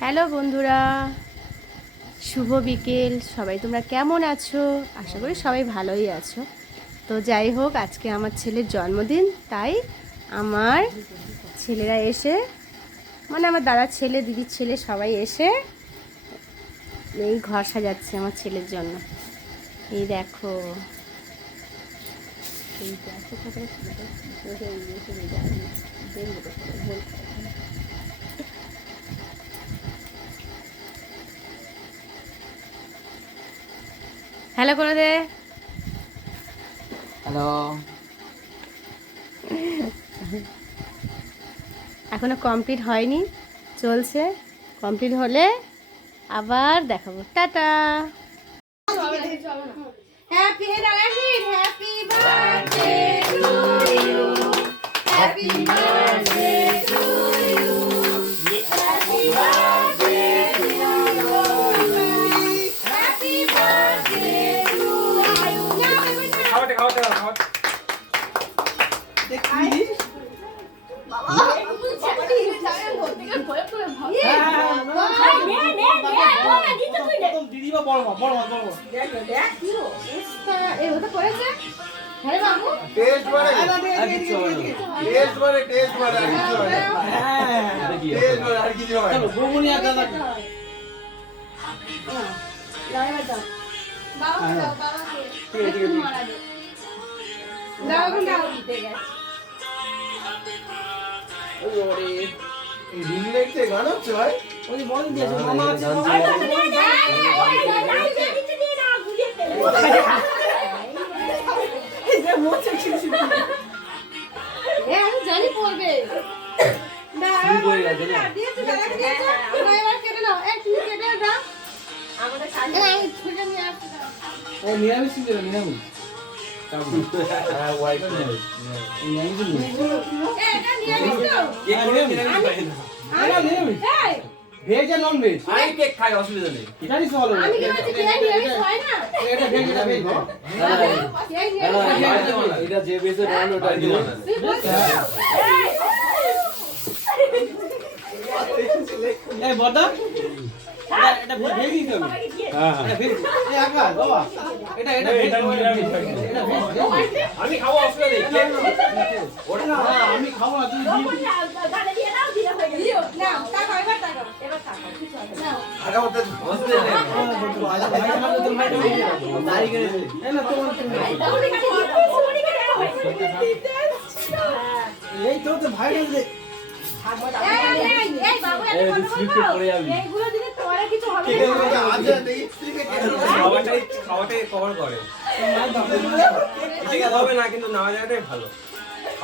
Hello বন্ধুরা, শুভ বিকেল। সবাই তোমরা কেমন আছো? আশা করি সবাই ভালোই আছো। তো যাই হোক, আজকে আমার ছেলের জন্মদিন, তাই আমার ছেলেরা এসে মানে আমার দাদার ছেলে, দিদির ছেলে সবাই এসে এই ঘর সাজাচ্ছে আমার ছেলের জন্য। এই দেখো। এই দেখো কতটা সুন্দর। এই যে এই যে এই যে দেখব তো সবাই, বলতে হবে না। হ্যালো করে দে। হ্যালো। এখনও কমপ্লিট হয়নি চলছে। কমপ্লিট হলে আবার দেখাবো। টাটা। দিদি বা বড় মা বড় হয় হয় রিং লাইট থেকে গান হচ্ছে ভাই? ওই বড় দিয়েছে মামা আছে জানি পড়বে আমি ছুটে নিয়ে আসছি দাও। ও নিরামিষ নিরামিষ। ভেজ আর নন ভেজ আমি কেক খাই অসুবিধা নেই জানিস ভালো আমি কি বলছি কে নিরামিষ হয় না এটা ভেজ এটা ভেজ হয়। এটা যে ওটা না এই বড়দা এটা ভেজ দিতে হবে এটা ভেজ এই আকাশ বাবা। এটা এটা এটা আমি খাব অসুবিধা নেই ওটা না আমি খাব না তুই দিয়ে দিও, নাও, তাকাও, এবার তাকাও। এবার তাকাও, কিছু হবে নাও। আগা মতে অসুবিধা নেই এই না তোমার এই তো তো ভাই রে এই, বাবু, একটা কথা যাবি। এইগুলো দিলে তোরা কিছু হবে না। আজ দেখি খাওয়াটাই খাওয়াটাই কভার করে। ঠিক আছে হবে না কিন্তু নেওয়া যাওয়াটাই ভালো।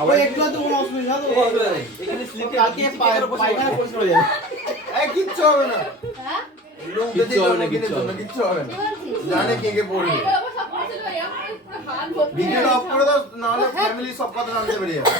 আবার একলা তো কোনো অসুবিধা তো অসুবিধা নেই। এখানে স্লিপে কালকে পায়খানা পরিষ্কার হয়ে যাবে। এই কিচ্ছু হবে না। হ্যাঁ? কিচ্ছু হবে না, কিচ্ছু হবে না। কিচ্ছু হবে না। জানে কে কে পড়বে। ভিডিওটা অফ করে দাও না হলে ফ্যামিলি সব কথা জানতে পেরে যাবে।